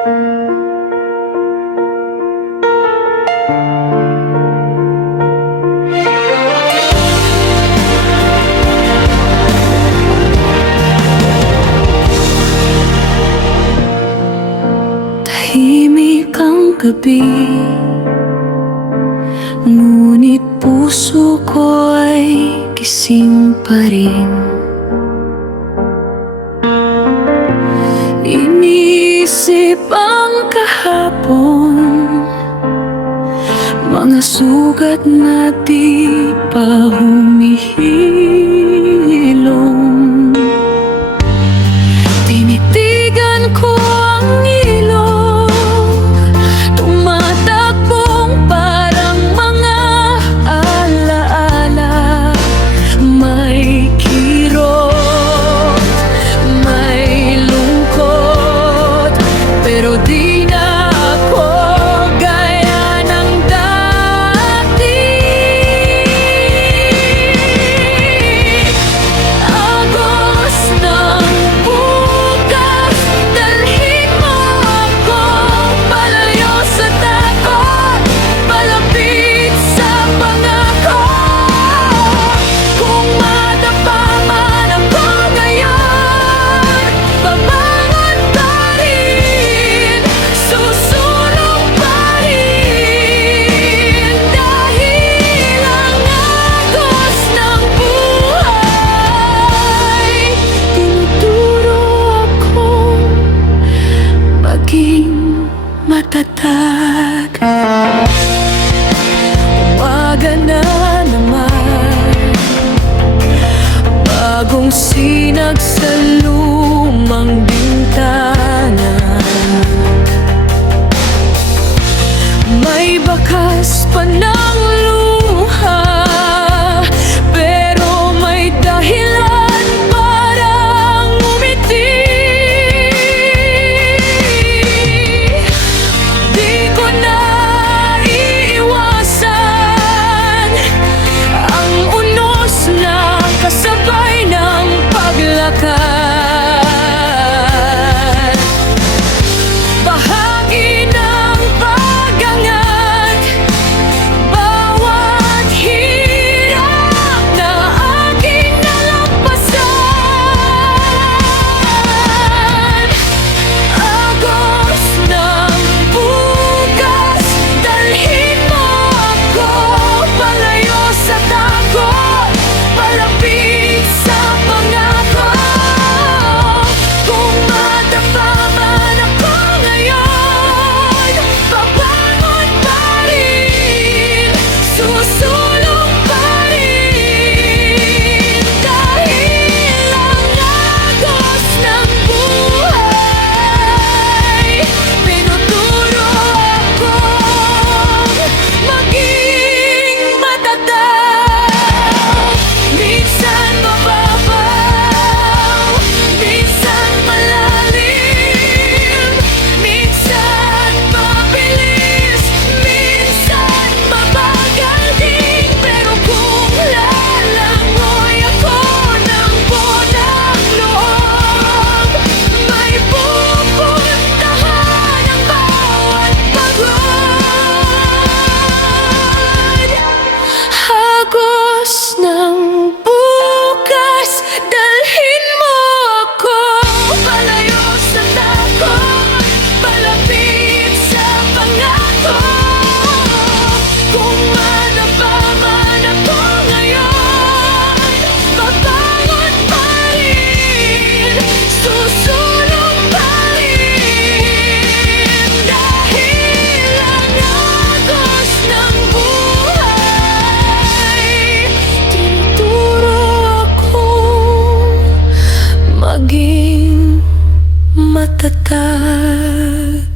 Tahimik ang gabi, ngunit puso ko'y gising pa rin. Iniisip ang kahapon, mga sugat na di pa humihilom. Tinitigan ko ang ilog, tumatakbong parang mga alaala. May kirot, may lungkot, pero di na ako gaya ng dati. Agos ng bukas, dalhin mo ako palayo sa takot, palapit sa pangako. Kung madapa man ako ngayon, babangon pa rin, susulong pa rin. Dahil ang agos ng buhay tinuturo akong maging matatag. Umaga na naman, bagong sinag sa lumang bintana. May bakas pa ng luha, pero may dahilan parang umiti. Di ko na iiwasan ang unos na kasabay ng paglakad. Bahagi ng pag-angat, bawat hirap na aking nalampasan. Agos ng bukas, dalhin mo ako palayo sa takot, palapit sa pangako. Kung madapa man ako ngayon, babangon pa rin, susulong pa rin. Dahil ang agos ng buhay pinuturo akong maging matatag. Minsan mababaw, minsan malalim, minsan mabilis, minsan mabagal din. Pero kung lalangoy ako ng buong loob, may pupuntahan ang bawat pagod. Hagos ng bukas, dalhin mo ako palayo sa takot, palapit sa pangako. Kung madapa man ako ngayon, babangon pa rin, susulong pa rin. Dahil ang agos ng buhay tinuturo akong maging matatag.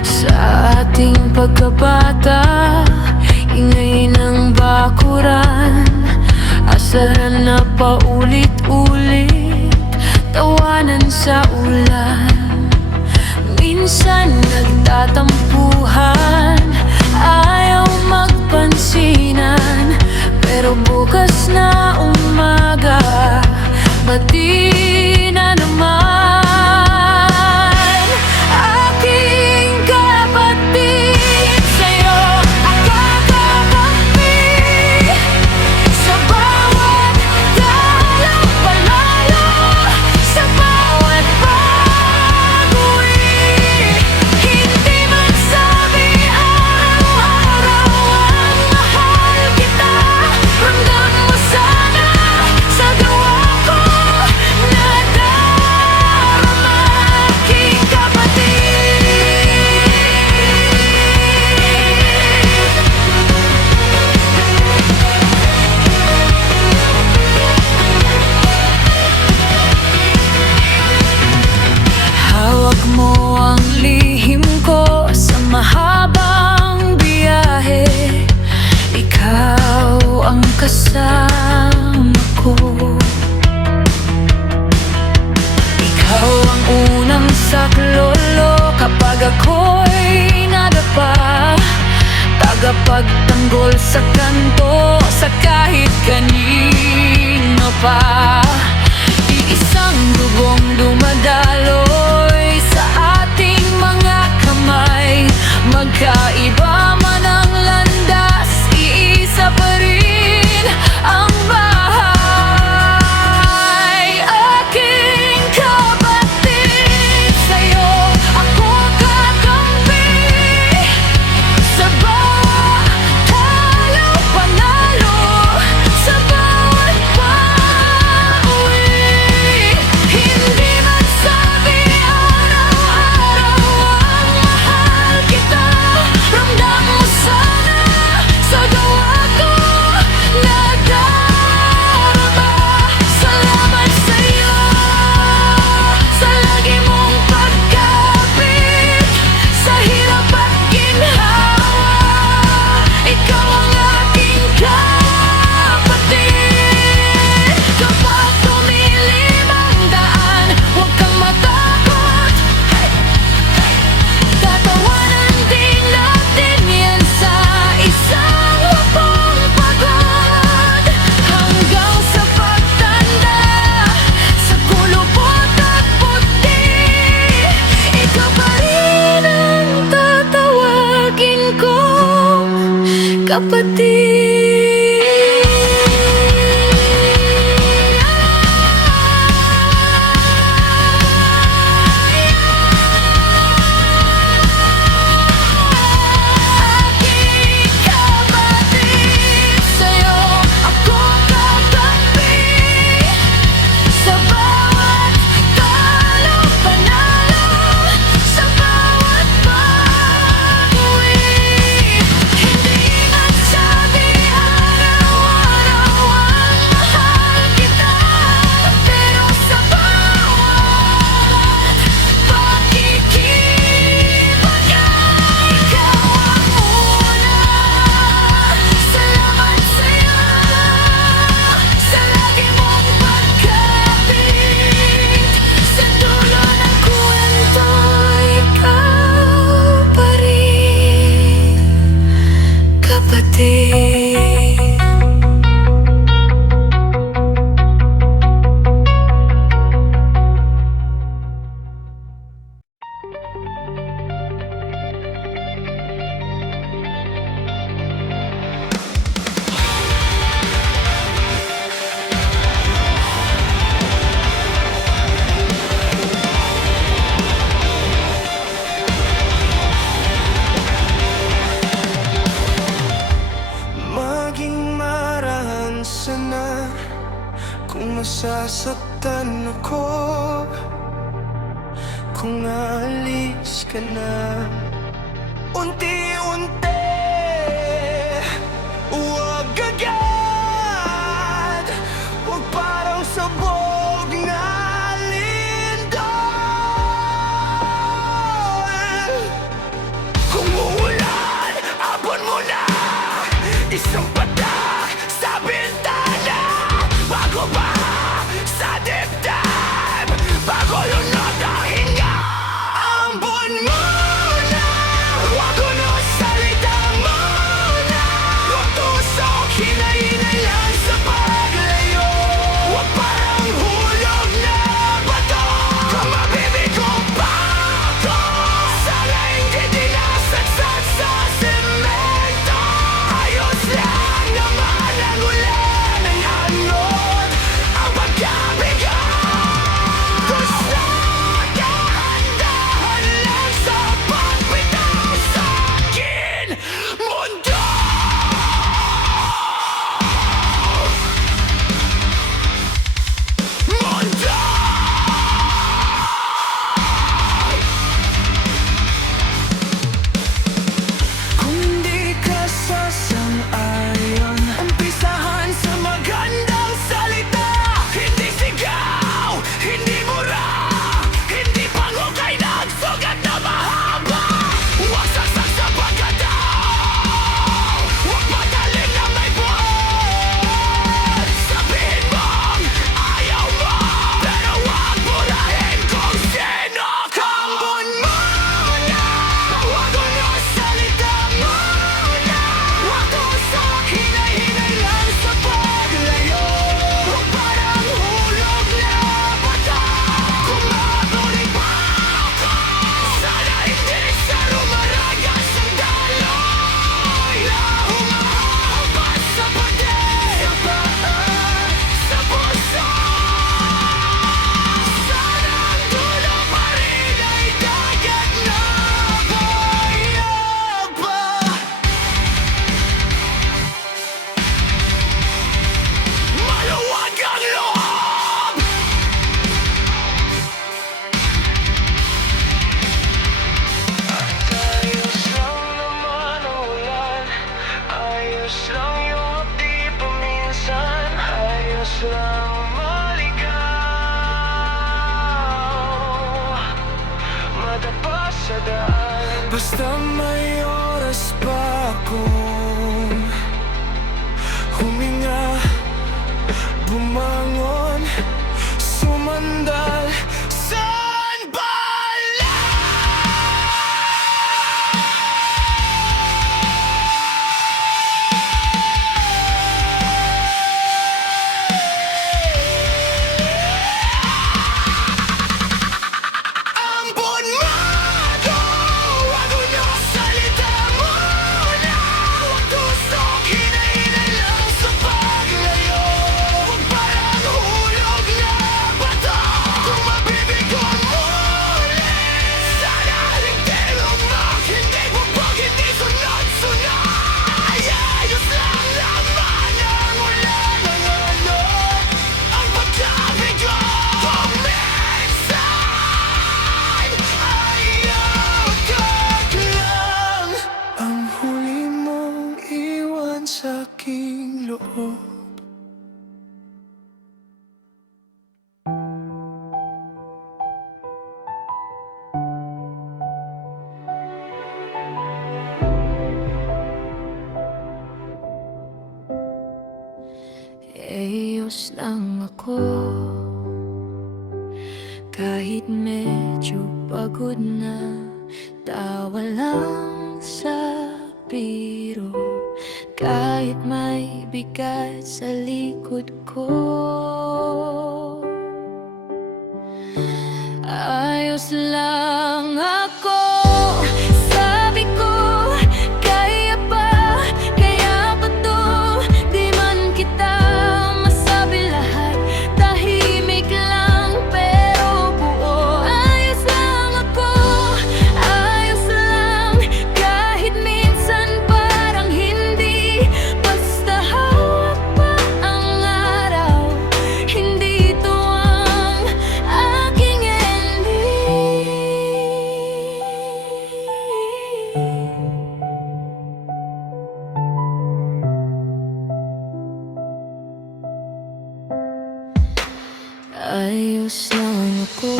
Sa ating pagkabata, ingay ng bakuran, Dasal na paulit-ulit, tawanan sa ulan. Minsan nagtatampuhan, ayaw magpansinan. Pero bukas na umaga, bati na naman. Aking kapatid, sa'yo ako kakampi. Sa bawat dalaw panalo, sa bawat pag-uwi. Hindi man sabi araw-araw ang mahal kita. Ramdam mo sana sa gawa ko na darama, aking kapatid. Hawak mo ang lihim ko sa mahabang biyahe. Ikaw ang kasama ko. Ikaw ang unang saklolo kapag ako'y nadapa. Tagapagtanggol sa kanto, sa kahit kanino pa. Iisang dugong dumadaloy sa ating mga kamay. Magkaiba man ang landas, iisa pa rin ang bahay. Aking kapatid, sa'yo ako kakampi. Sa bawat talo panalo, sa bawat pauwi. Hindi man sabi araw-araw ang mahal kita. Ramdam mo sana sa gawa ko na darama. Salamat sa'yo sa lagi mong pagkapit. Sa hirap at ginhawa, ikaw ang aking kapatid. Kapag tumilim ang daan, huwag kang matakot. Tatawanan din natin yan sa isang wapong pagod. Hanggang sa pagtanda, sa kulubot at puti, ikaw pa rin ang tatawagin kong kapatid. Aking kapatid, sa'yo ako kakampi. Sa bawat talo panalo, sa bawat pag-uwi. Hindi man sabi araw-araw ang mahal kita. Pero sa bawat pakikibagay, ikaw ang una. Salamat sa'yo sa lagi mong pagkapit. Sa dulo ng kwento, ikaw pa rin, kapatid. Maging marahan sana kung masasaktan ako, kung aalis ka na. Unti-unti, huwag agad, huwag parang sabog na lindol. Kung uulan, abon mo na, isang patak sa bintana. lang maligaw, madapa sa daan. Basta may oras pa akong huminga, bumangon, sumandal, saan ba lang? Ambon mo ako, wag nyo salita muna. Huwag tusok, hinahinay lang sa paglayo. Huwag parang hulog na bato. Kung mabibigo muli, sana hindi lumak, hindi bubog, hindi sunod-sunod. Ayos lang naman ang ulan ng ano, ang pagkabigo. Ang huli mong iwan sa aking loob. Ayos lang ako, kahit medyo pagod na. Tawa lang sa biro, kahit may bigat sa likod ko. Ayos lang ako, sabi ko, kaya pa to. Di man kita masabi lahat, tahimik lang pero buo. Ayos lang ako, ayos lang, kahit minsan parang hindi. Basta hawak pa ang araw, hindi to ang aking ending. Ayos lang ako,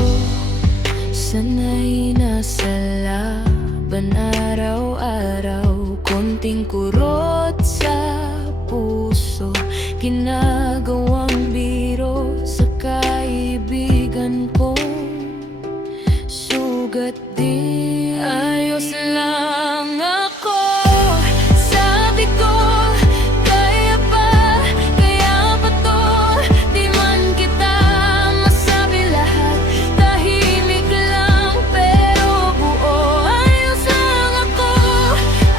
sanay na sa laban araw-araw. Konting kurot sa puso, ginagawang biro sa kaibigan ko. Sugat din. Ayos lang ako, sabi ko, kaya pa to. Di man kita masabi lahat, tahimik lang pero buo. Ayos lang ako,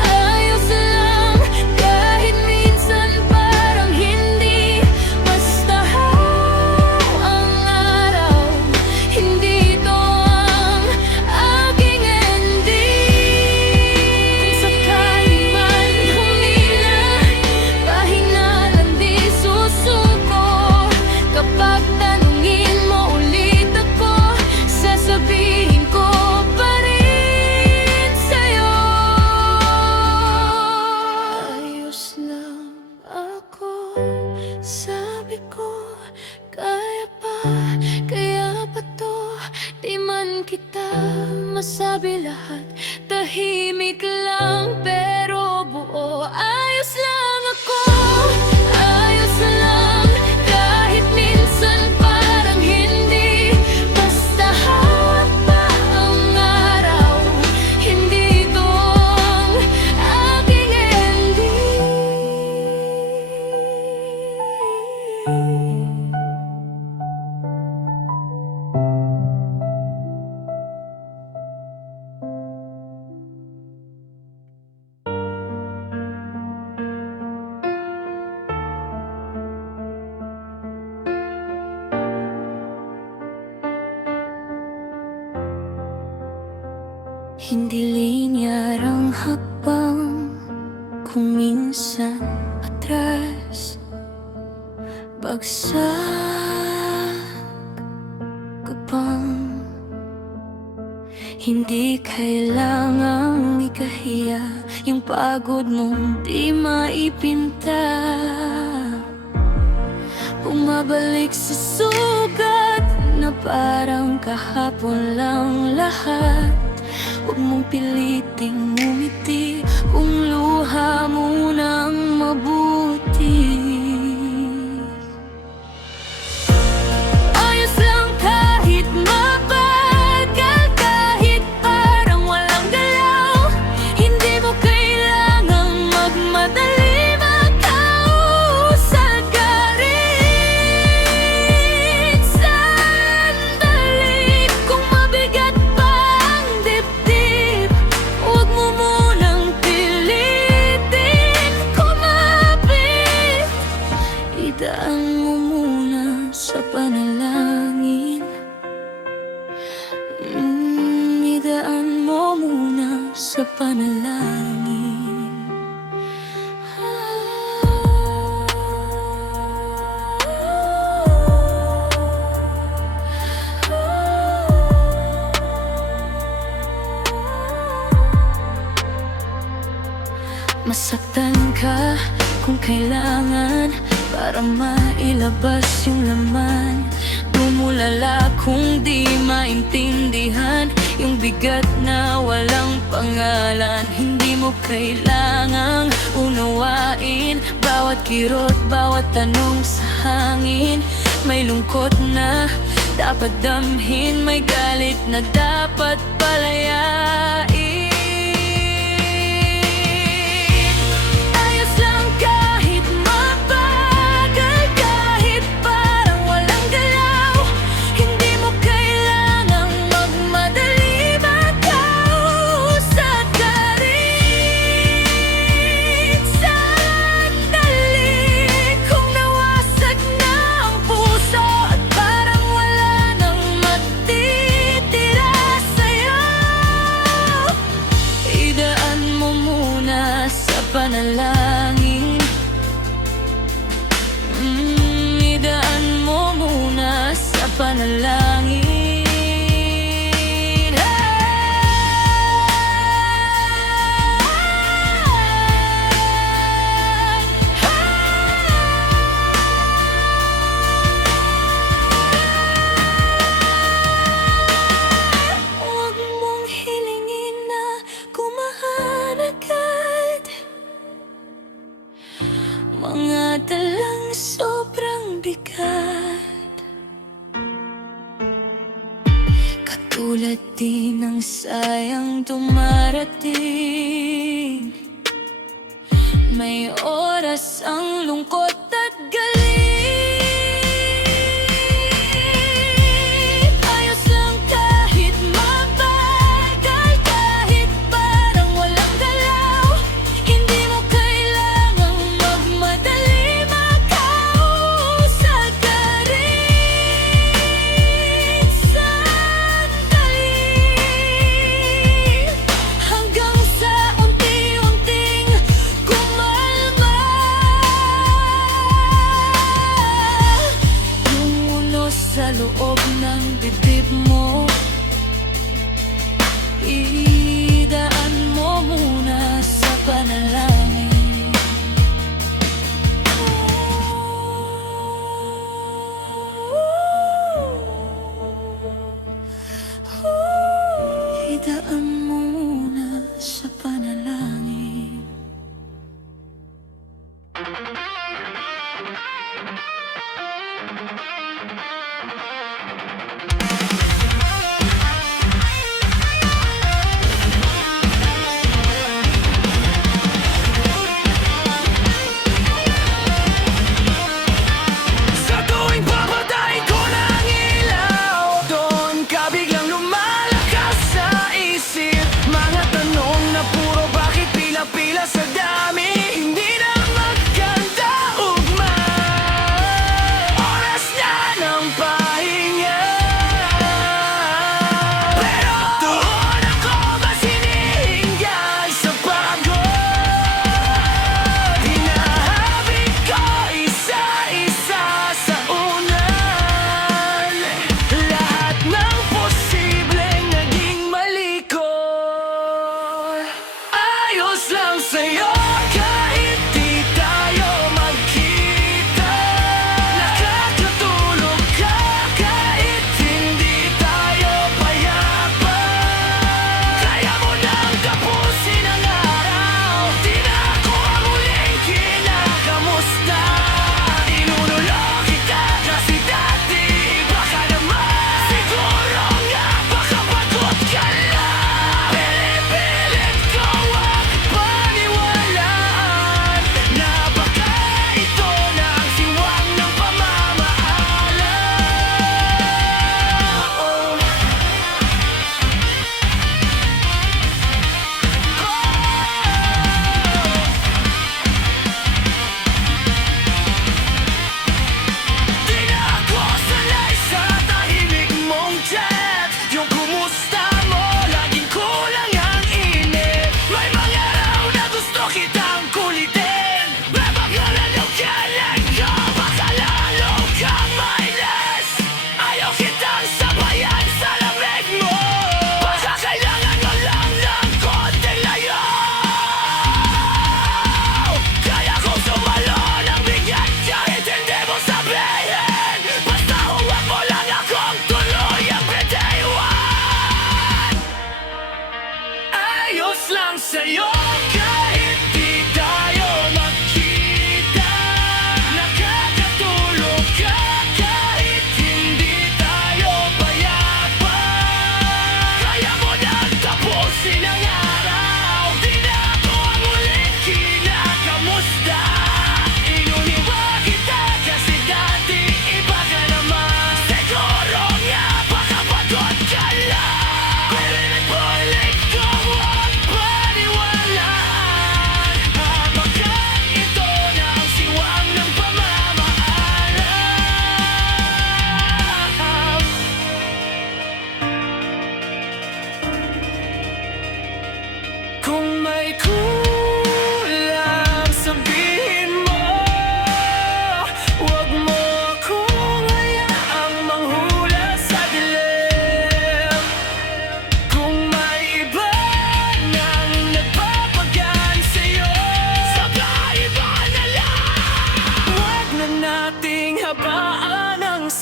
ayos lang, kahit minsan parang hindi. Basta hawak ang araw, hindi to ang aking ending. Kung sakali man humina, pahinga lang di susuko. Kapag tanungin mo ulit ako, sasabihin ko pa rin sa'yo. Ayos lang ako, sabi ko, kaya pa to. Di man kita masabi lahat, tahimik lang pero buo. Ayos lang ako, ayos lang, kahit minsan parang hindi. Basta hawak pa ang araw, hindi to ang aking ending. Hindi linear ang hakbang, kung minsan atras, bagsak kapang. Hindi kailangang ikahiya yung pagod mong di maipinta. bumabalik sa sugat na parang kahapon lang lahat. Huwag mong piliting ngumiti kung luha mo nang mabuti. Ayos lang kahit mabagal, kahit parang walang galaw. Hindi mo kailangang magmadali, makausad ka rin. Sandali, kung mabigat pa ang dibdib, huwag mo munang pilitin kumapit. Idaan mo muna sa panalangin. Idaan mo muna sa panalangin. Masaktan ka kung kailangan para mailabas yung laman. Tumulala kung di maintindihan yung bigat na walang pangalan. Hindi mo kailangang unawain bawat kirot, bawat tanong sa hangin. May lungkot na dapat damhin, may galit na dapat palayain. Ayos lang kahit mabagal, kahit parang walang galaw. Hindi mo kailangang magmadali, makausad ka rin. Sandali, kung nawasag na ang puso at parang wala nang matitira sa'yo, idaan mo muna sa panalangin. Idaan mo muna sa panalangin. Huwag mong hilingin na kumahan agad. Mga dalang sobrang bigat, katulad din ng sayang dumarating. May oras ang lungkot at galit. Ayos lang kahit mabagal, kahit parang walang galaw. Hindi mo kailangang magmadali, makausad ka rin. Sandali, hanggang sa unti-unting kumalma yung unos sa loob ng dibdib mo. Idaan mo muna sa panalangin. Idaan mo muna sa panalangin.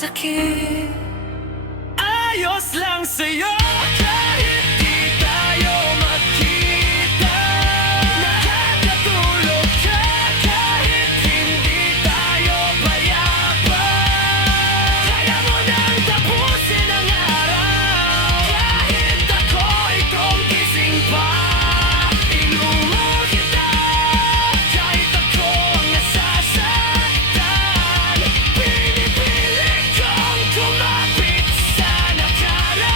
sakit. Ayos lang sa'yo kahit di tayo magkita. Nakakatulog ka kahit hindi tayo payapa. Kaya mo nang tapusin ang araw kahit ako'y gising pa. Inumo kita kahit ako ang nasasaktan. Pinipilit kong kumapit sa nakaraan.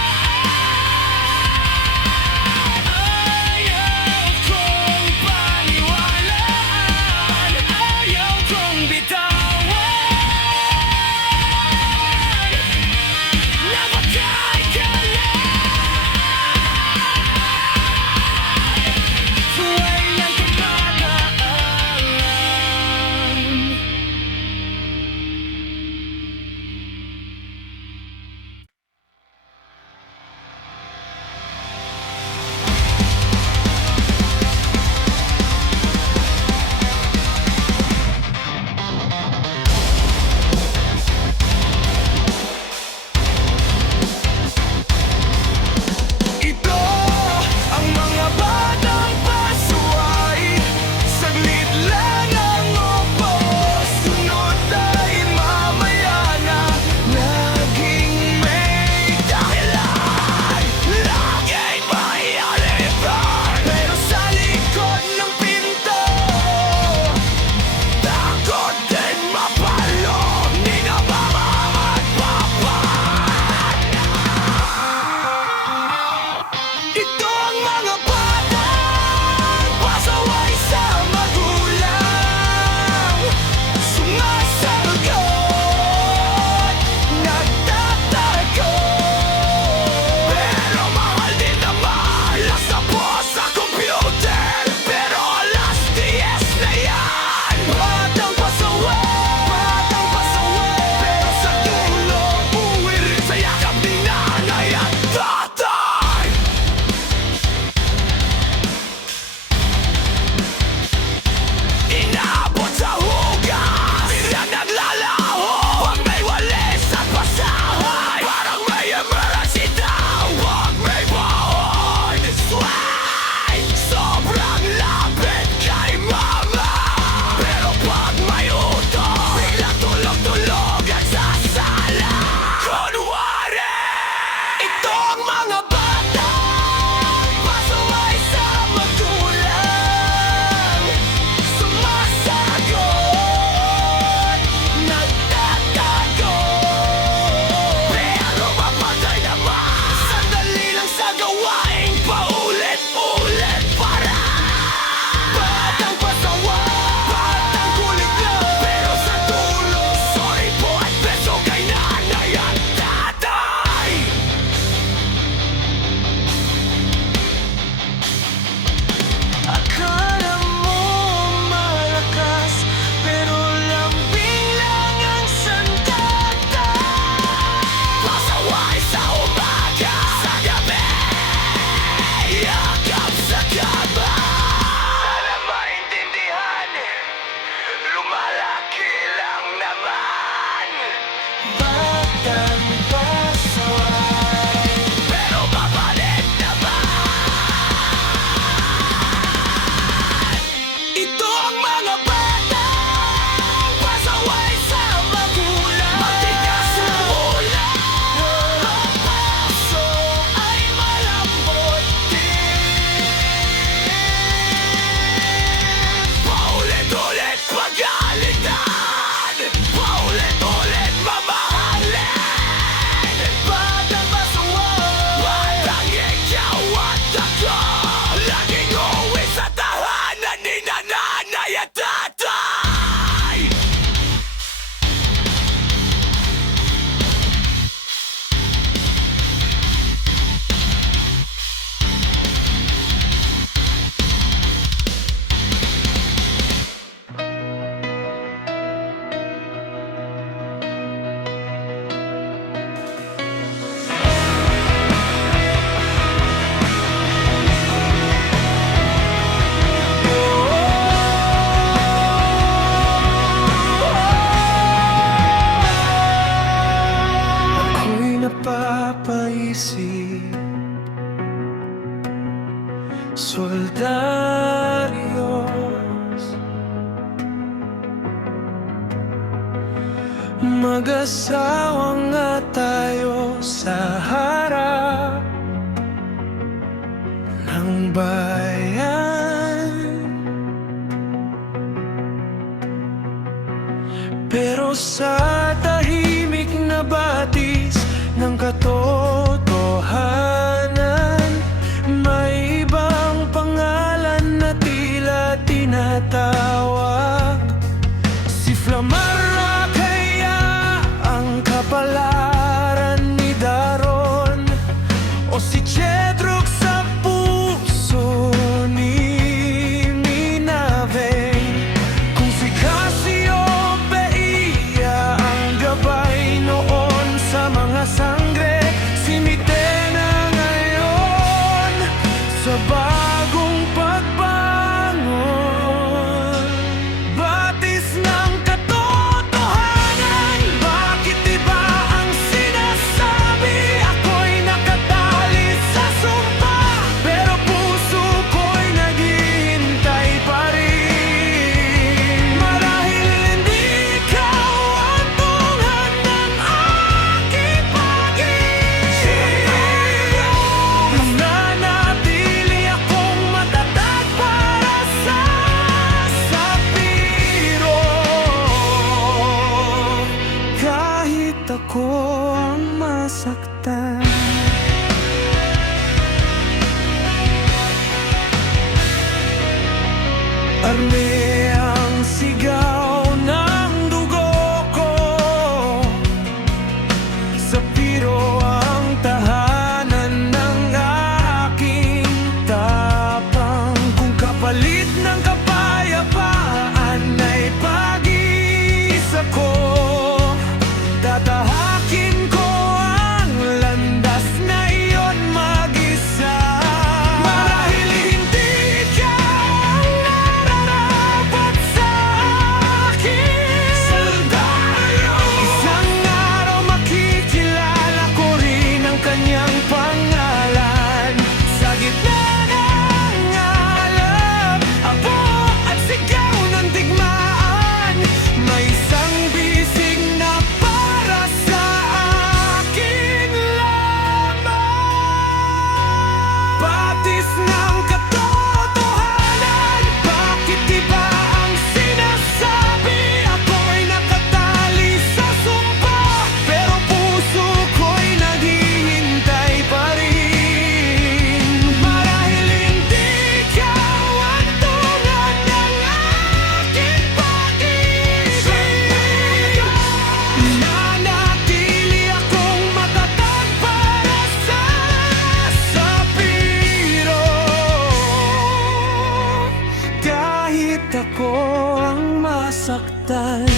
isip, Soldarios. Mag-asawa nga tayo sa harap ng bayan, pero sa tahimik na batis ng katotohanan, may ibang pangalan na tila tinatawag. Si Flamarra kaya ang kapalaran ni Daron, o si Chedrock sa puso ni Minaveng? Kung si Cassiopeia ang gabay noon sa mga sangre, si Mitena ngayon sa bagong pagbangon. Batis ng katotohanan, bakit iba ang sinasabi? Ako'y nakatali sa sumpa, pero puso ko'y naghihintay pa rin. Marahil hindi ikaw ang tungan ng aking pag-ibig, nananatili akong matatag para sa sapiro. Kahit ako ang masaktan, arme ang sigaw ng dugo ko, Sapiro ang tahanan ng aking tapang. Kung kapalit ng kapayapaan ay pag-iisa ko, tatahakin ko ang landas na iyon mag-isa. Marahil hindi ikaw ang nararapat sa akin, Soldarios. Isang araw makikilala ko rin ang kanyang pangalan. Sa gitna ng alab, abo at sigaw ng digmaan, may isang bisig na para sa akin lamang. Batis ng katotohanan, bakit iba ang sinasabi? Ako'y nakatali sa sumpa, pero puso ko'y naghihintay pa rin. Marahil hindi ikaw ang tungan ng aking pag-ibig, nanatili akong matatag para sa sapiro. Kahit ako ang masaktan,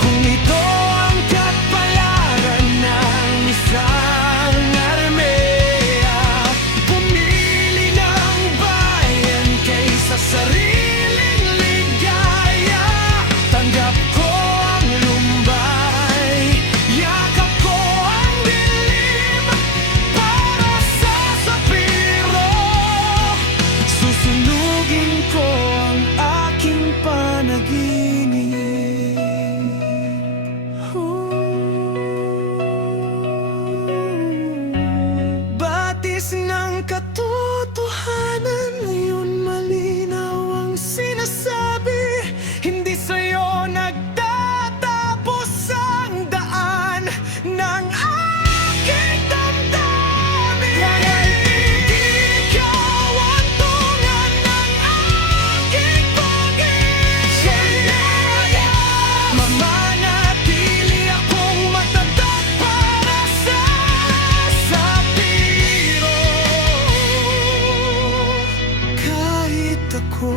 kung ito ang kapalaran ng isang armea, pumili ng bayan kaysa sariling ligaya. Tanggap ko ang lumbay, yakap ko ang dilim para sa sapiro. Susunugin ko ang aking panaginip. Batis ng katotohanan, ngayon malinaw ang sinasabi. Hindi sa'yo nagtatapos ang daan ng aking damdamin. Marahil hindi ikaw ang tungan ng aking pag-ibig, mamanatili akong matatag para sa sapiro. Kahit ako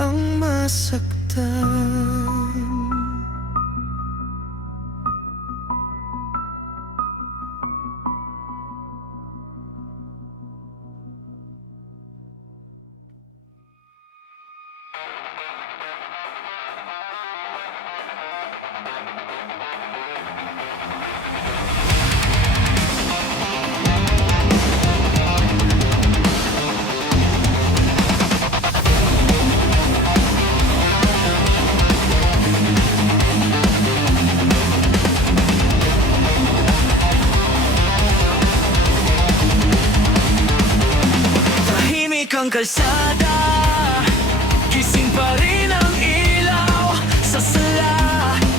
ang masaktan. hanggang kalsada. Gising pa rin ang ilaw sa sala.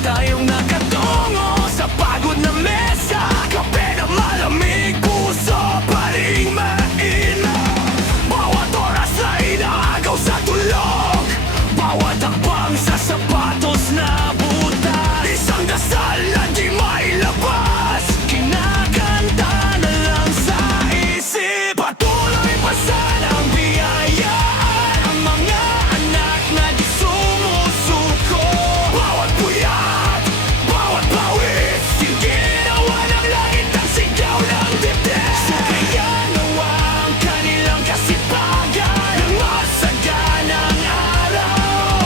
Tayong nakatungo sa pagod na mesa. Kape na malamig, puso pa rin mainam. Bawat oras na inaagaw sa tulog, bawat hakbang sa sapatos na butas. Isang dasal na di mailabas, kinakanta na lang sa isip. Patuloy pa sanang biyayaan ang mga anak na di sumusuko. Bawat puyat, bawat pawis, yung ginawa ng langit ang sigaw ng dibdib. Sukayan nawa ang kanilang kasipagan ng masaganang araw.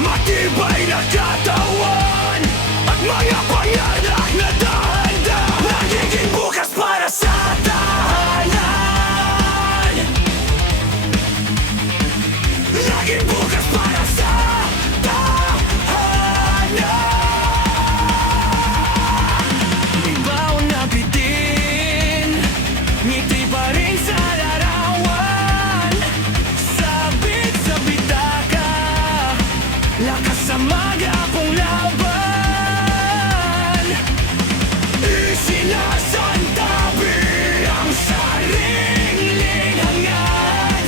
Matibay na katawan at mga panganak na dahan-dahan. Nagiging bukas para sa tahanan. Naging bukas para sa tahanan. Ibaw na bitin, ngiti pa rin sa larawan. Sabit sa bitaka, lakas sa magapong laban. Isinasantabi ang sariling hangad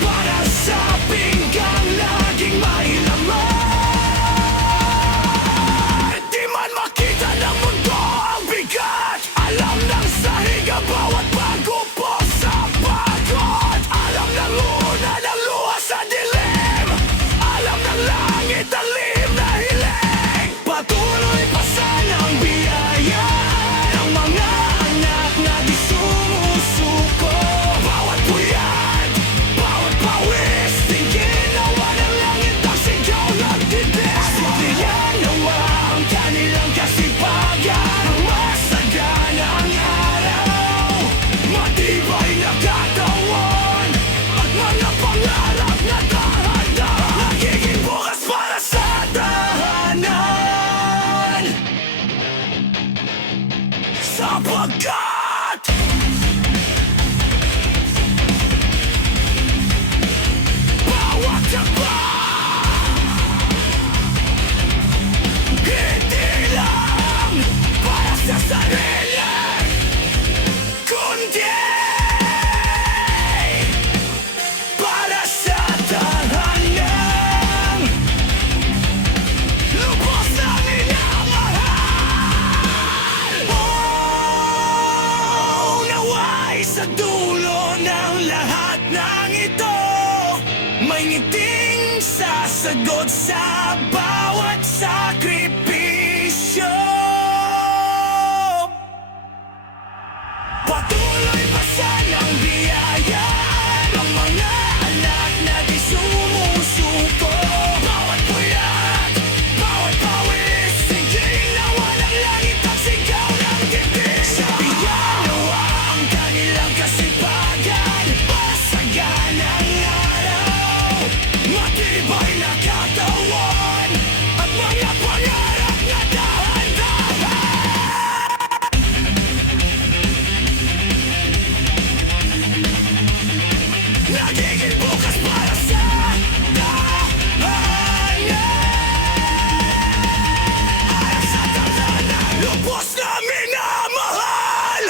para sa pinggang laging may laman. Di man makita ng mundo ang bigat, alam ng sahig ang bawat pag-upo sa pagod. Alam ng una ng luha sa dilim, alam ng langit ang lihim na hiling. Patuloy pa sanang biyayaan ang mga anak na di sumusuko. Bawat puyat, bawat pawis, di ginawa ng langit ang sigaw ng dibdib. Sukayan nawa ang kanilang kasipagan ng masaganang araw. Matibay na katawan at mga pangarap na dahan-dahan. Nagiging bukas para sa tahanan. Sapagkat bawat hakbang, hindi lang para sa sarili, kundi para sa tahanan. Lubos na minamahal. Oh, naway sa dulo ng lahat ng ito, may ngiting sasagot sa bawat sakripisyo. Patuloy pa sanang biyayaan ang mga anak na di sumusuko. Bawat puyat, bawat pawis, di ginawa ng langit ang sigaw ng dibdib. Sabihan nawa ang kanilang kasipagan, masaganang araw. Matibay na katawan at mga pangarap na dahan-dahan. Nagiging bukas para sa tahanan. Para sa tahanan, lubos na minamahal.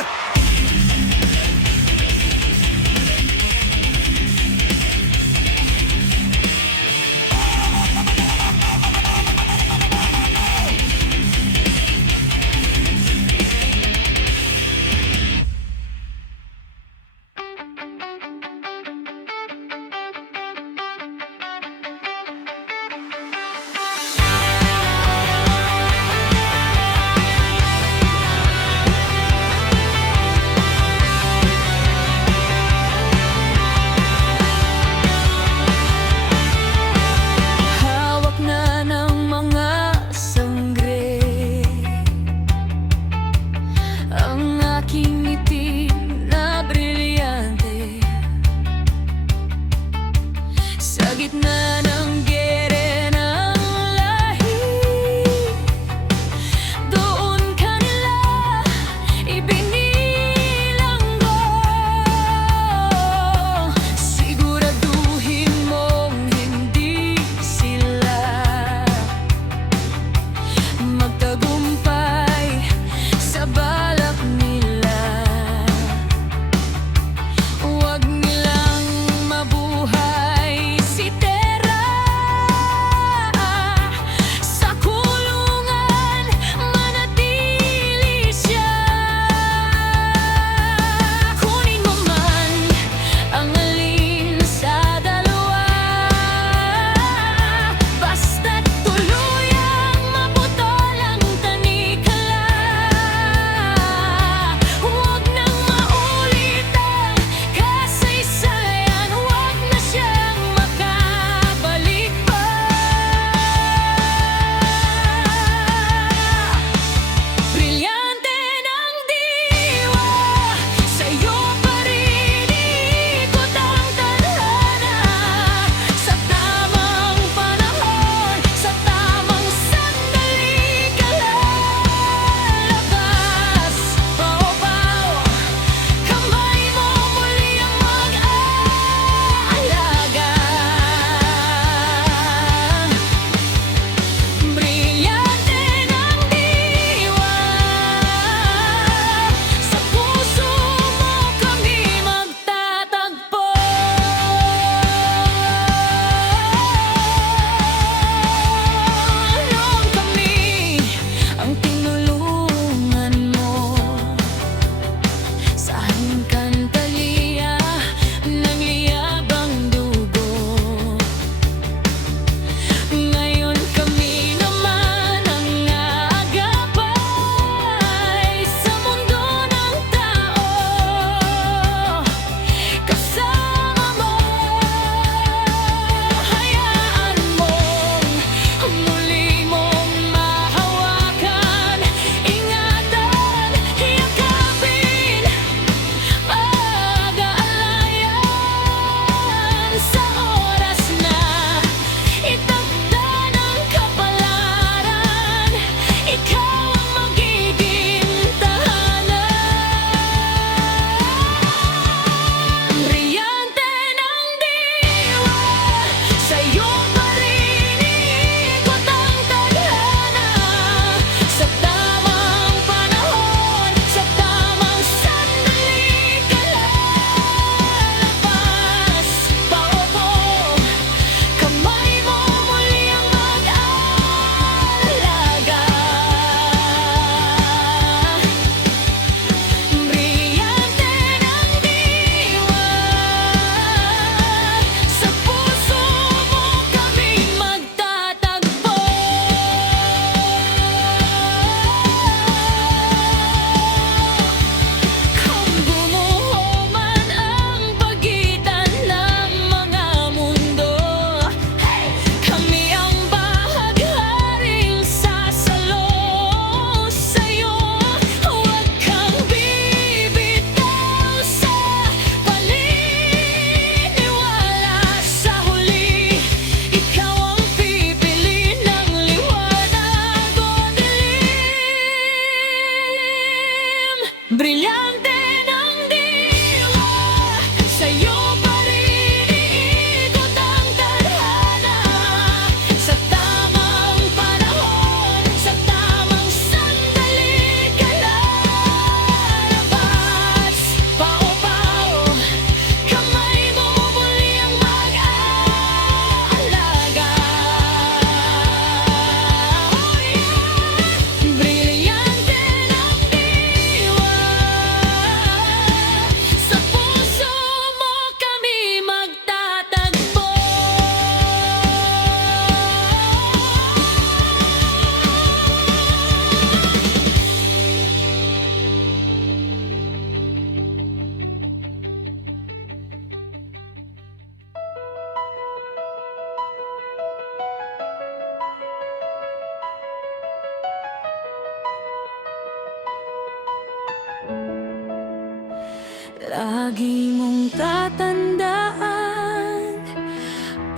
Lagi mong tatandaan,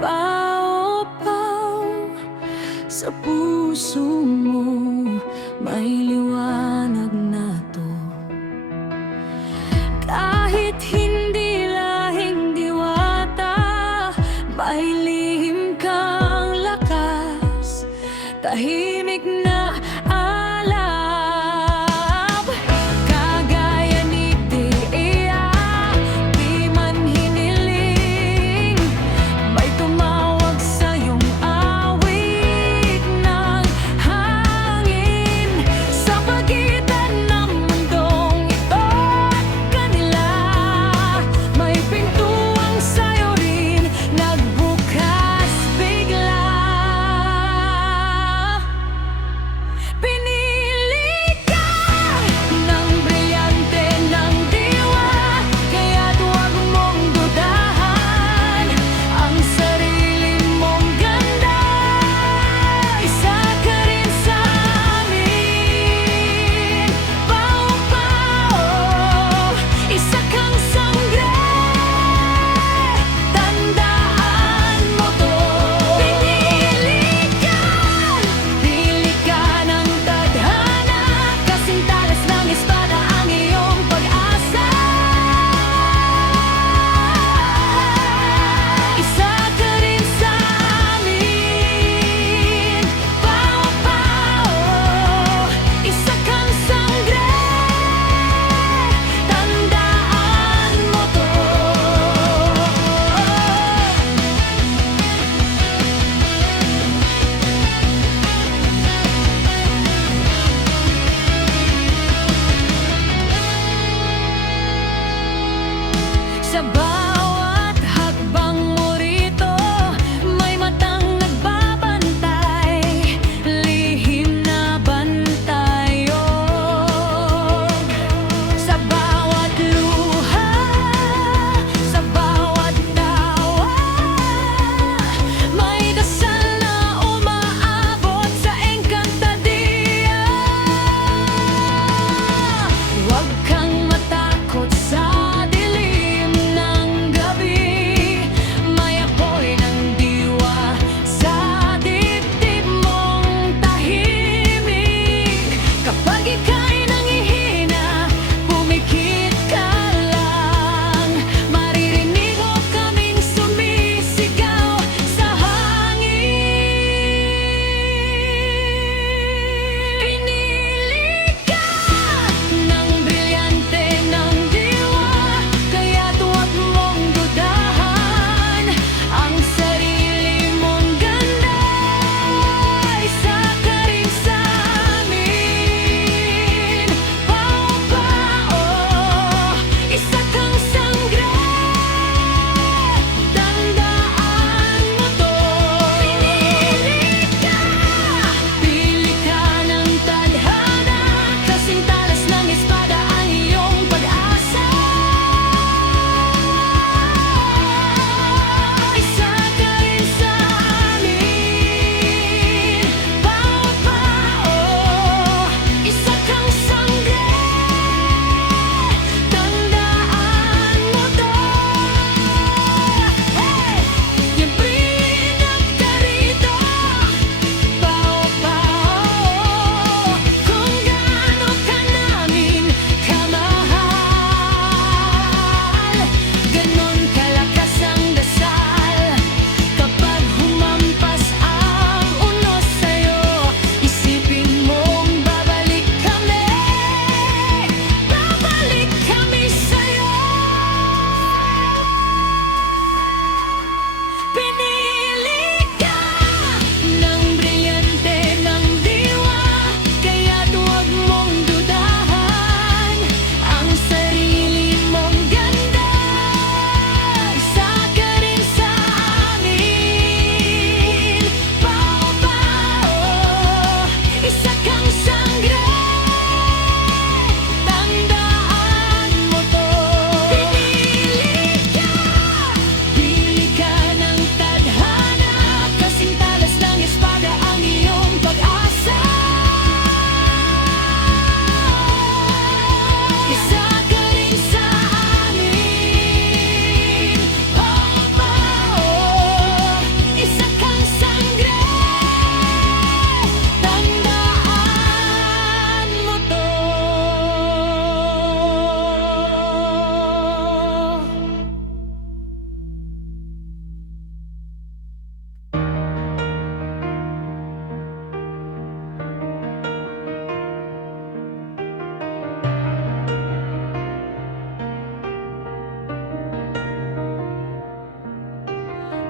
pao-pao, sa puso mo may liwanag na to. Kahit hindi lahing diwata, may lihim kang lakas, tahimik na alab. Kagaya ni Tia, di man hiniling, may tumawag sa'yong awit ng hangin. Sa pagitan ng mundong ito at kanila, may pintuang sa'yo rin nagbukas bigla.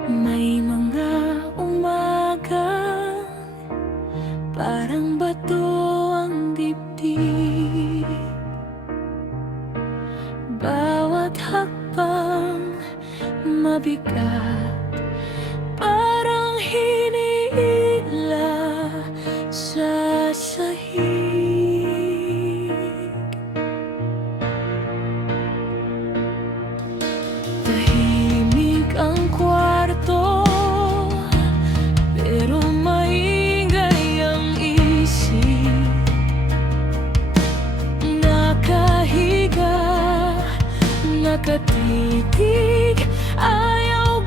May mga umaga parang bato ang dibdib. Bawat hakbang mabigat, parang hiniila sa sahig. Tahimik ang kwarto, pero maingay ang isip. Nakahiga, nakatitig, ayaw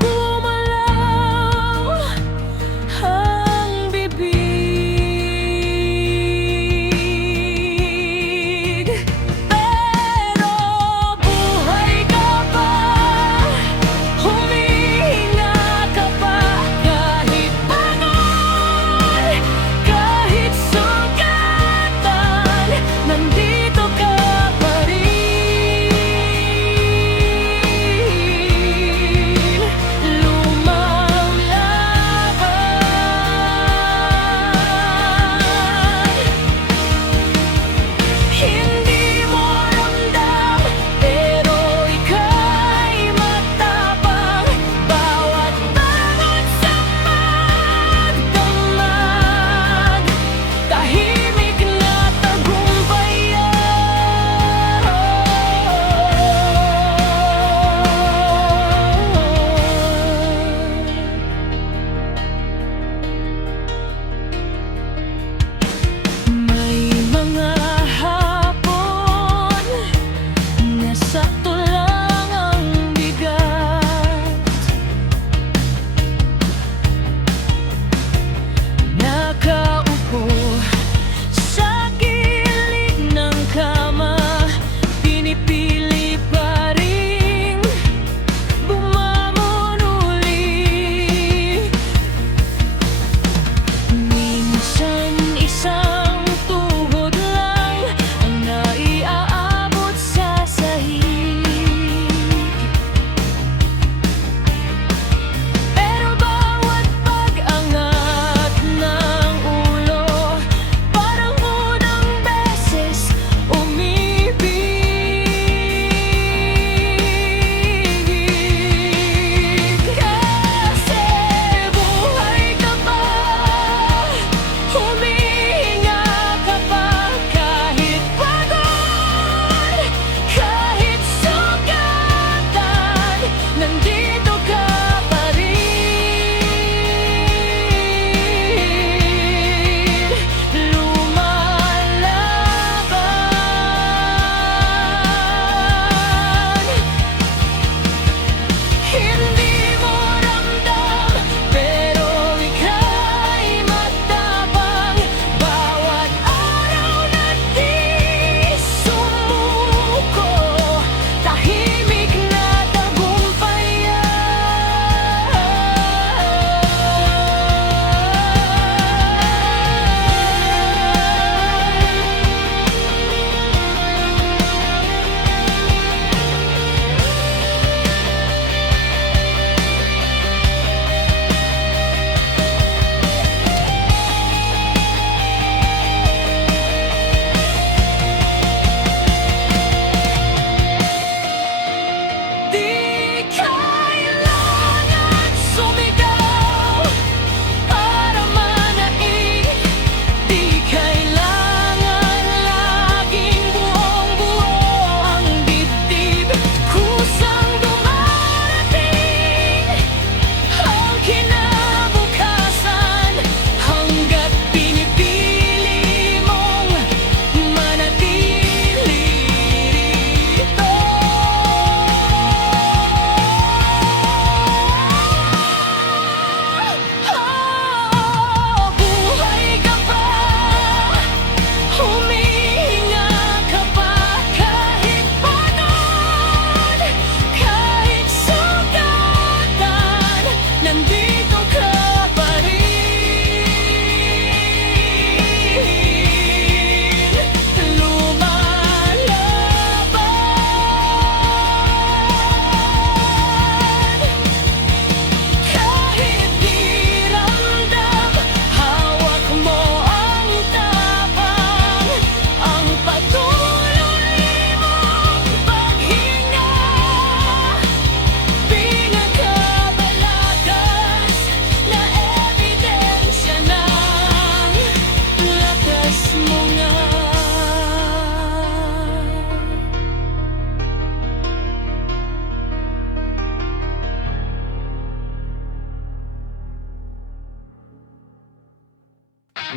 I've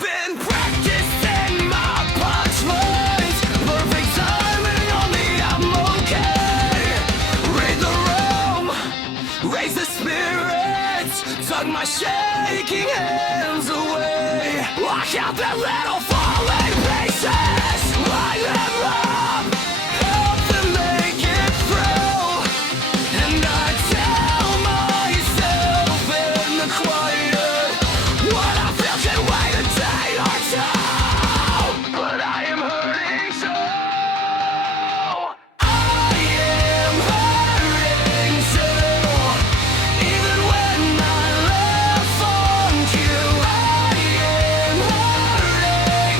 been practicing my punchlines, perfect timing on the I'm okay. Read the room, raise the spirits, tug my shaking hands away. Walk out the little falling pieces, line them up, help them make it through. And I tell myself in the quiet, what I feel can wait a day or two. But I am hurting so. I am hurting too. Even when I left on cue, I am hurting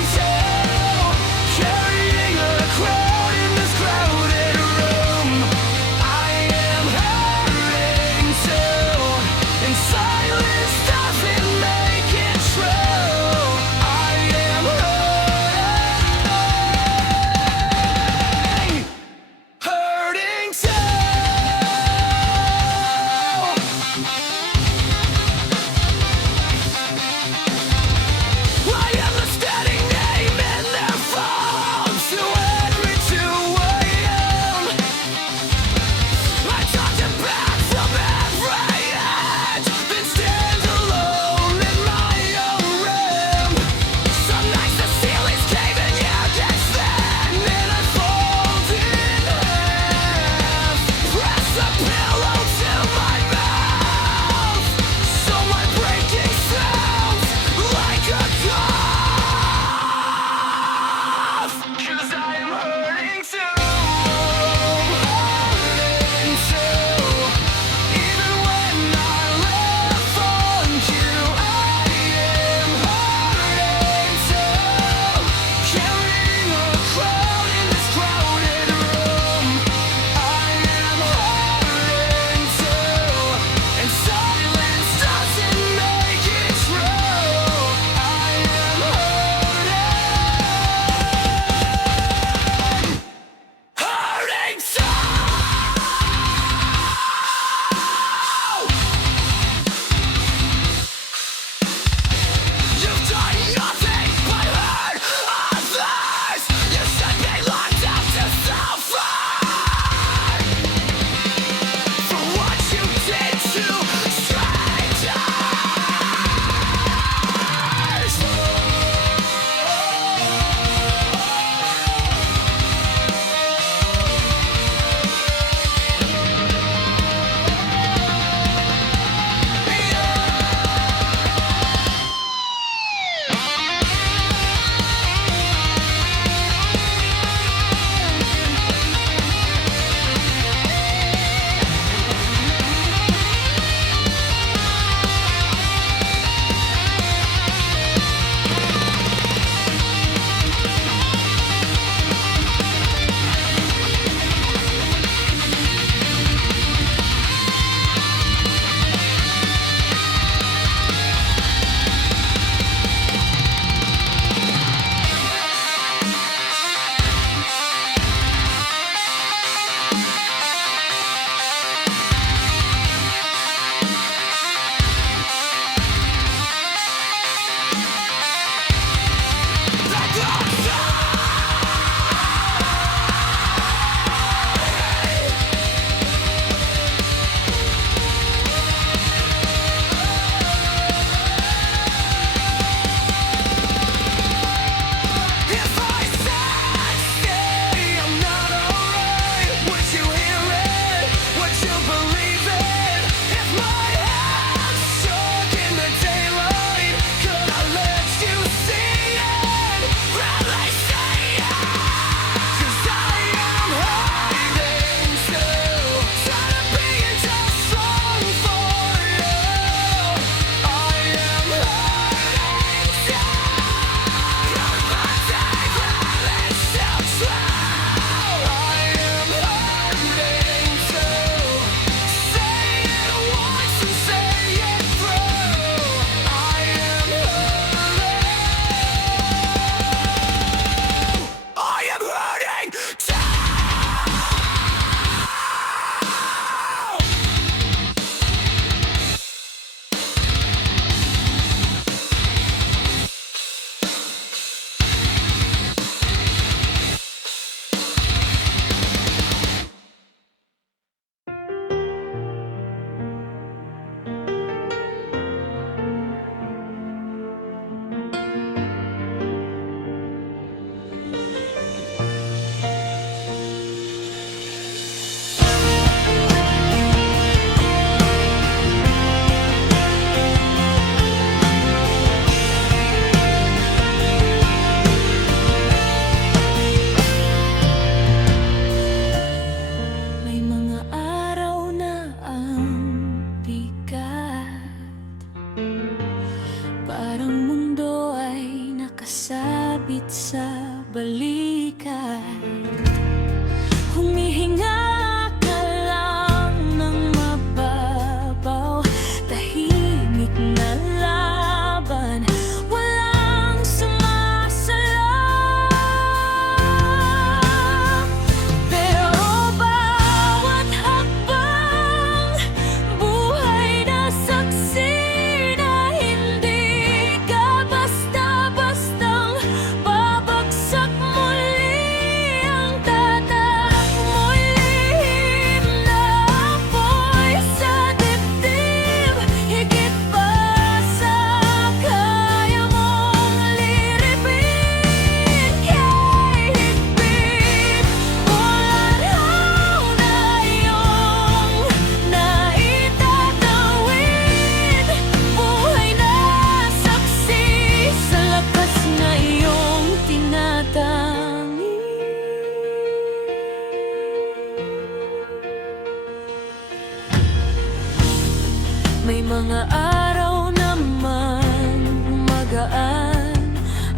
Mga araw naman magaan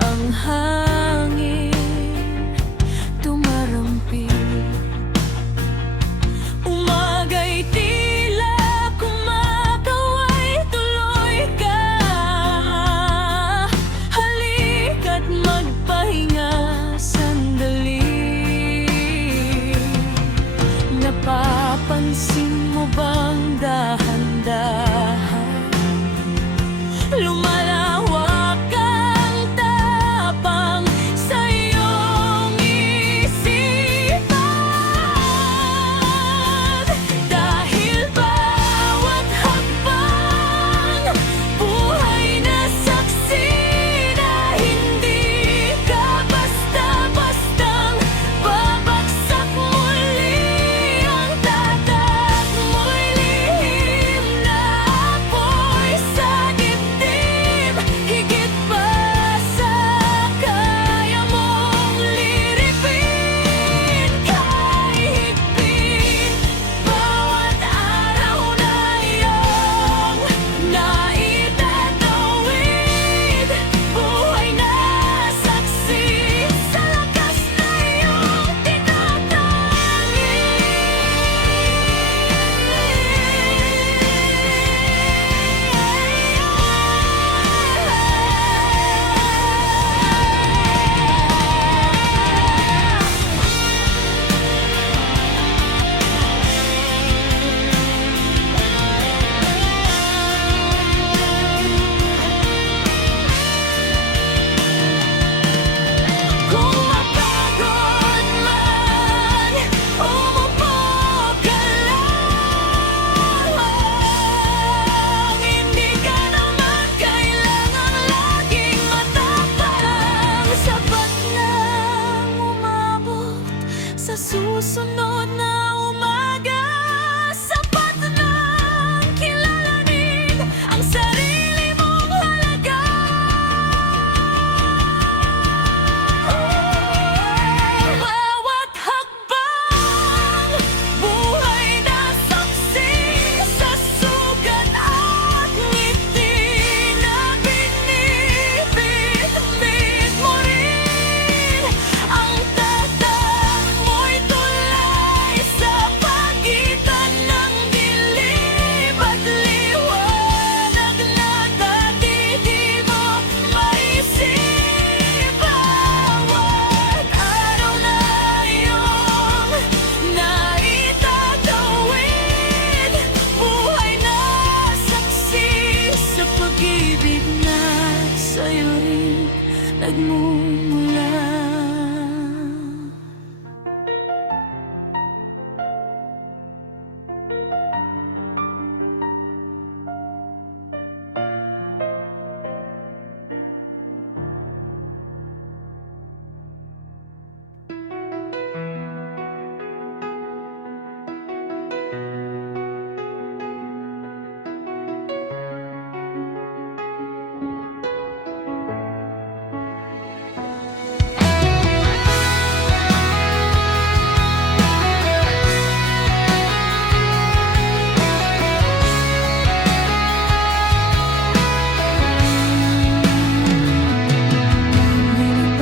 ang hangin, tumarampi. Umaga'y tila kumakaway, tuloy ka. Halika't magpahinga sandali. Napapansin mo bang dahan-dahan lumalawak ang tapang sa iyong isipan? Dahil bawat hakbang buhay na saksi na hindi ka basta-bastang babagsak muli. Ang tatak mo'y lihim na apoy sa dibdib, higit pa sa kaya mong liripin. Kahigpit bawat araw na iyong naitatawid, buhay na saksi sa lakas na iyong Kung mapagod man, umupo ka lang. Hindi ka naman kailangang laging matapang. Sapat nang umabot sa susunod na umaga. Sapat nang kilalanin ang sarili mong halaga. Bawat hakbang buhay na saksi sa sugat at ngiti na binibit-bit mo rin. Ang tatak mo'y tulay sa pagitan ng dilim at liwanag na dati di mo maisip. Bawat araw na iyong naitatawid, buhay na saksi sa pag-ibig na sa'yo rin nagmumula.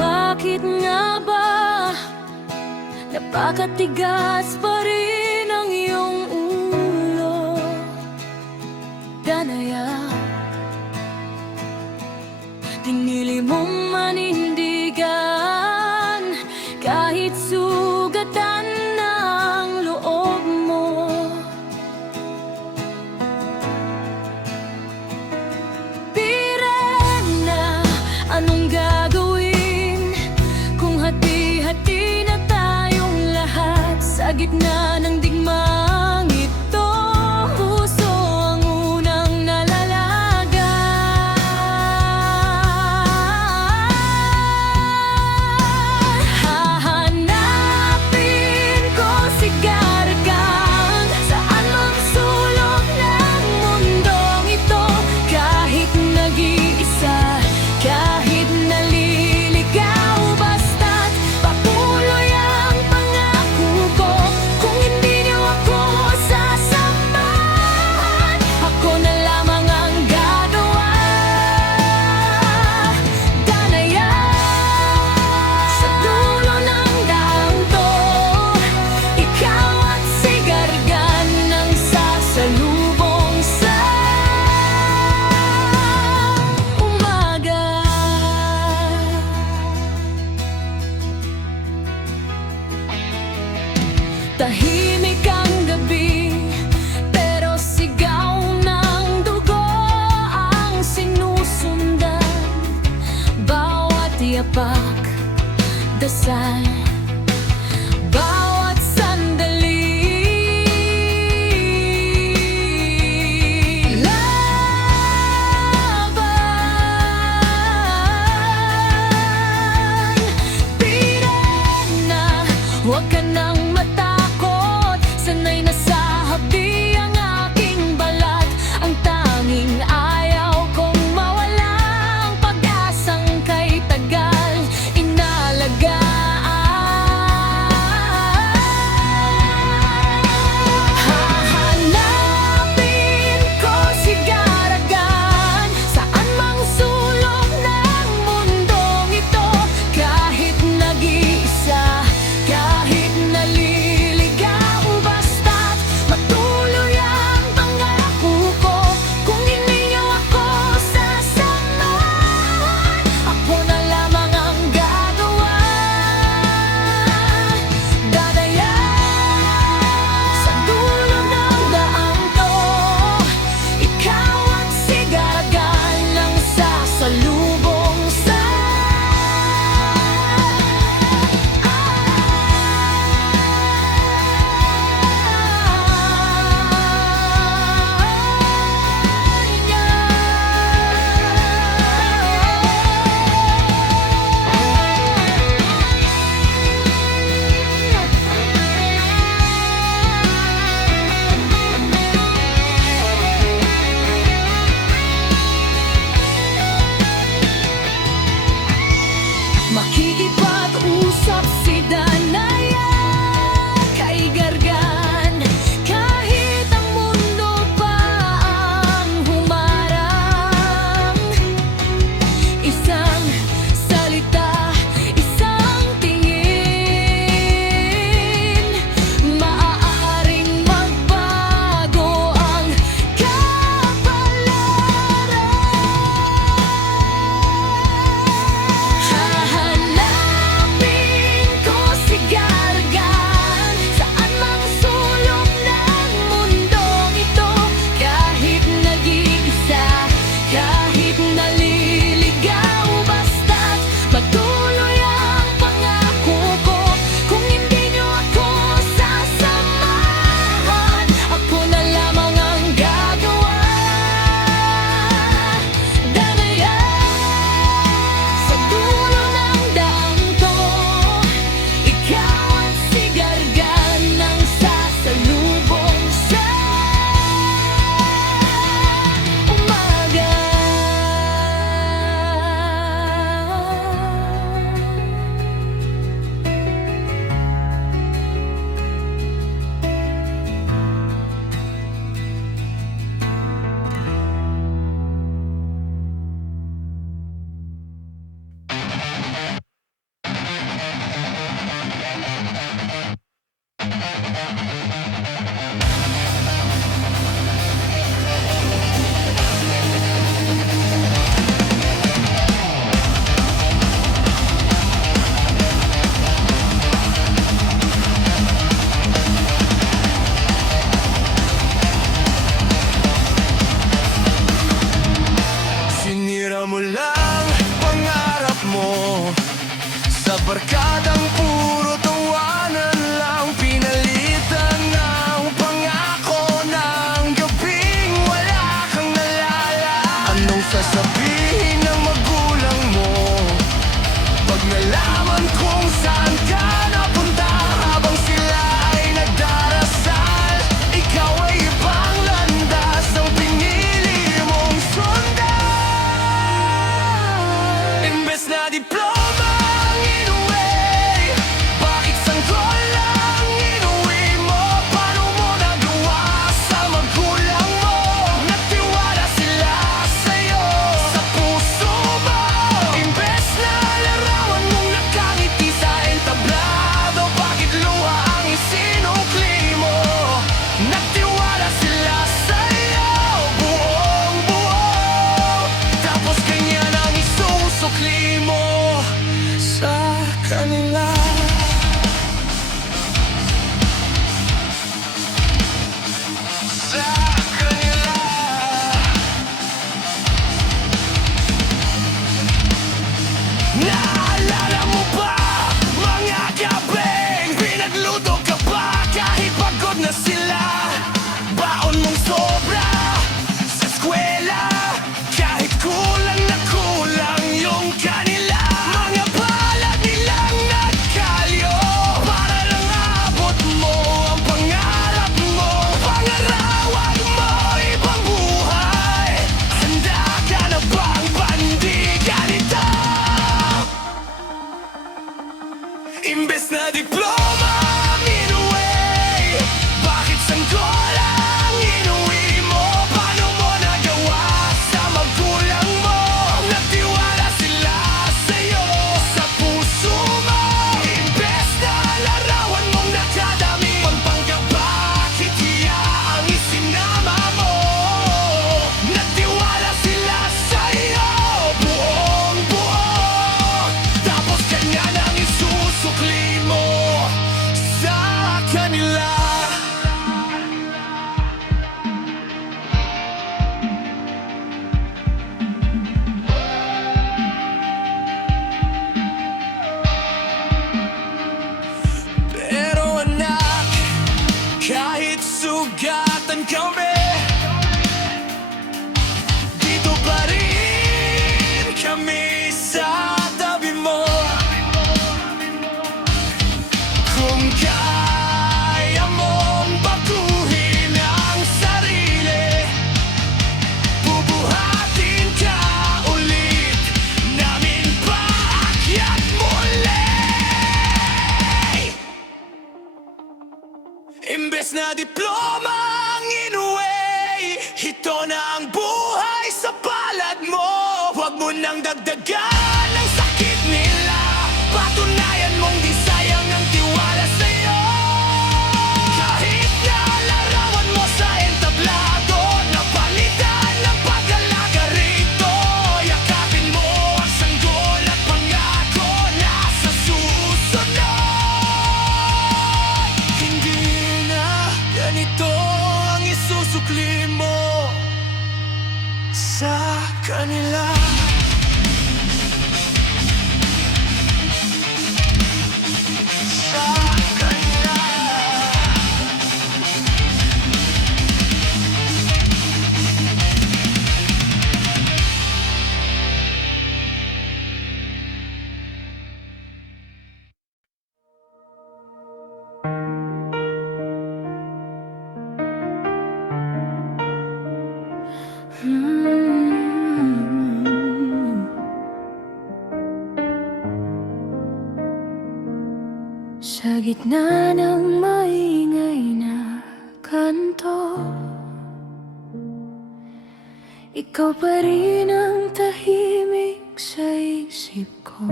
Bakit nga ba napakatigas pa rin ang iyong ulo? Danaya, pinili mong manindigan kahit sugatan ng loob mo. Pirena, anong gagawin kung hati-hati na tayong lahat sa gitna ng digmang ito? Puso ang unang nalalaga. Hahanapin ko si Gargan saan mang sulok ng mundong ito. Kahit nag-iisa, kahit naliligaw, basta't patuloy ang pangako ko. Kung Tahimik ang gabi, pero sigaw ng dugo ang sinusundan. Bawat yapak, dasal, bawat sandali. Laban, Pirena, huwag ka nang matakot. Sanay na sa habi ang aking balat. Ang tanging ayaw kong mawala ang pag-asang kay tagal inalagaan. Hahanapin ko si Garagan saan mang sulok ng mundong ito. Kahit nag-iisa, kahit na diploma ang inuwi, bakit sanggol ang inuwi mo? Paano mo nagawa sa magulang mo? Nagtiwala sila sa'yo sa puso mo. Imbes na larawan mong nakadami, pagpanggap bakit hiya ang isinama mo? Nagtiwala sila sa'yo buong buo, tapos kanya nang isusukli mo sa kanila. Pero anak, kahit sugatan kami, dito pa rin kami sa tabi mo. Kung kaya mong baguhin ang sarili, bubuhatin ka ulit namin paakyat muli. Imbes na diploma ang inuwi, ito na ang buhay sa palad mo. Huwag mo nang dagdagan ang sakit nila, patunayan mong di sayang ang tiwala sa'yo. Kahit na larawan mo sa entablado, napalitan ng pag-alaga rito. Yakapin mo ang sanggol at pangako na sa susunod hindi na ganito ang isusukli mo sa kanila. Sa kanila. Sa gitna ng maingay na kanto, ikaw pa rin ang tahimik sa isip ko.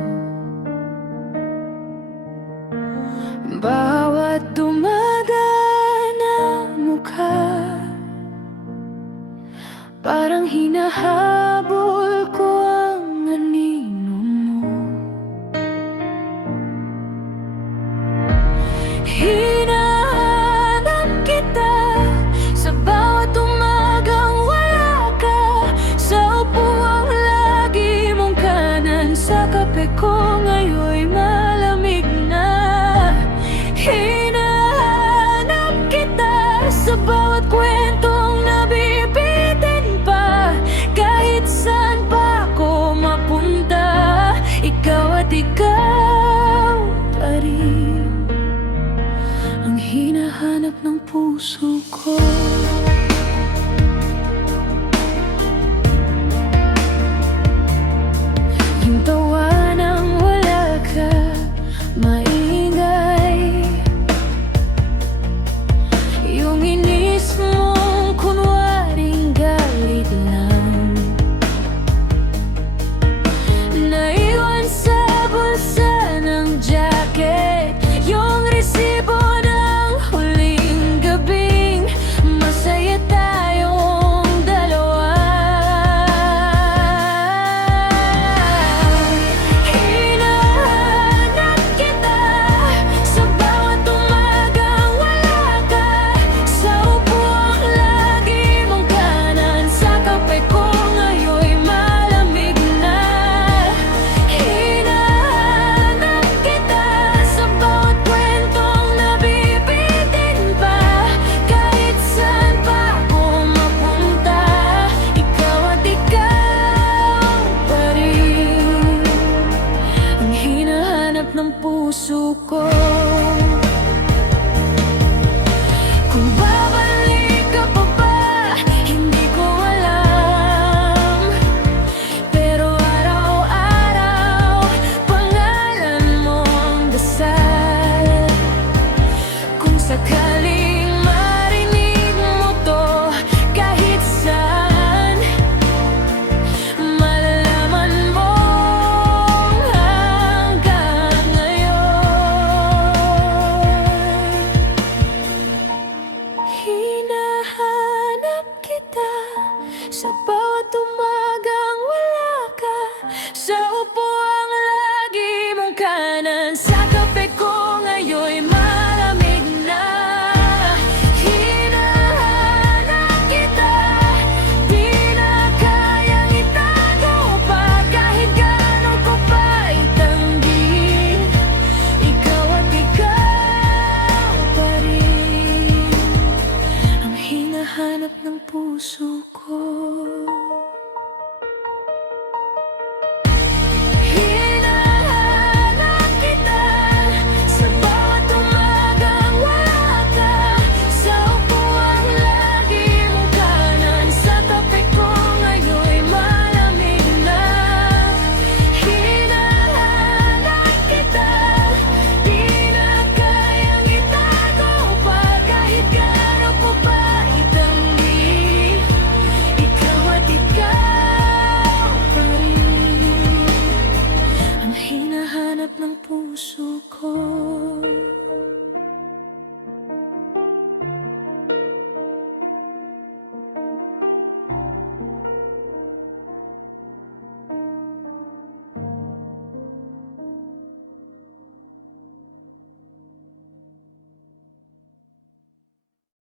Bawat dumadaan na mukha, parang hinahabol ko ang anino mo. Hinahanap kita sa bawat umagang wala ka, sa upuang lagi mong kanan, sa kape ko ngayon'y malamig na. Hinahanap kita sa bawat kwentong nabibitin pa, kahit saan pa ako mapunta, ikaw at ikaw pa rin ang hinahanap ng puso ko.